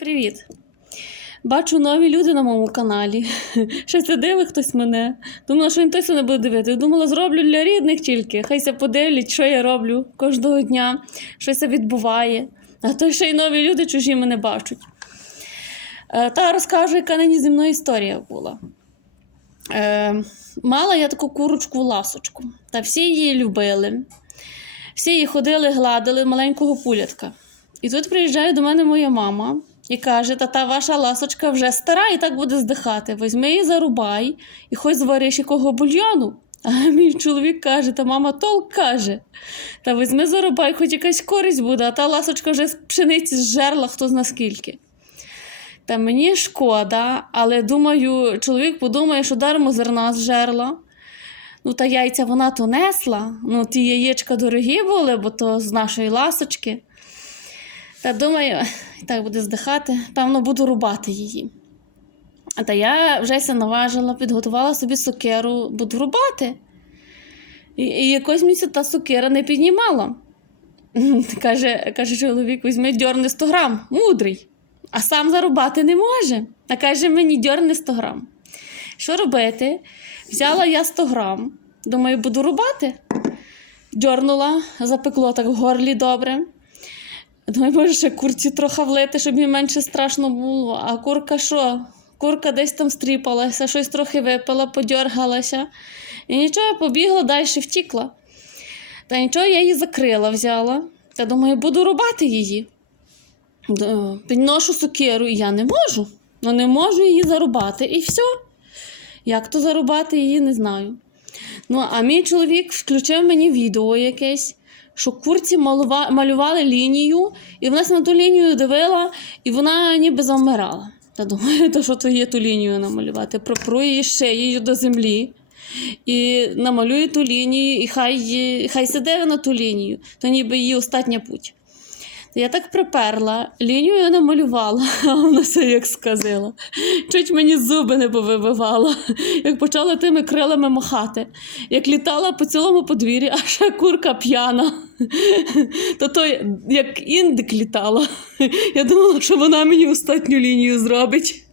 Привіт! Бачу нові люди на моєму каналі. Щось це дивить хтось мене. Думала, що він точно не буде дивити. Думала, зроблю для рідних тільки. Хай се подивлять, що я роблю кожного дня, що це відбуває. А то ще й нові люди чужі мене бачать. Е, Та розкажу, яка нині зі мною історія була. Е, мала я таку курочку ласочку, та всі її любили. Всі її ходили, гладили маленького пулятка. І тут приїжджає до мене моя мама і каже: та та ваша ласочка вже стара і так буде здихати. Візьми її зарубай і хоч звариш якого бульйону. А мій чоловік каже, та мама толк каже. Та візьми зарубай, хоч якась користь буде, а та ласочка вже з пшениці зжерла хто зна скільки. Та мені шкода, але думаю, чоловік подумає, що дармо зерна зжерла. Ну, та яйця вона то несла. Ну, ті яєчка дорогі були, бо то з нашої ласочки. Та думаю, так буде здихати, певно, буду рубати її. Та я вже наважила, підготувала собі сокиру, буду рубати. І, і якось місяця та сокира не піднімала. Каже, каже чоловік, візьми дьорни 100 грам, мудрий, а сам зарубати не може. А каже мені, дьорни 100 грам. Що робити? Взяла я 100 грам, думаю, буду рубати. Дьорнула, запекло так в горлі добре. Думаю, може, ще курці трохи влити, щоб їй менше страшно було. А курка що? Курка десь там стріпалася, щось трохи випила, подьоргалася. І нічого, побігла, далі втікла. Та нічого, я її закрила, взяла. Та думаю, буду рубати її. Підношу сокиру, і я не можу. Ну, не можу її зарубати, і все. Як то зарубати її, не знаю. Ну, а мій чоловік включив мені відео якесь, що курці малювали лінію, і вона на ту лінію дивила, і вона ніби завмирала. Та думаю, то що то є ту лінію намалювати? Пропру її шиєю до землі. І намалює ту лінію, і хай, хай сиде на ту лінію, то ніби її остання путь. Я так приперла, лінію намалювала, а вона все як сказала. Чуть мені зуби не повибивала, як почала тими крилами махати, як літала по цілому подвір'ї, а ще курка п'яна. То то як індик літала. Я думала, що вона мені остатню лінію зробить.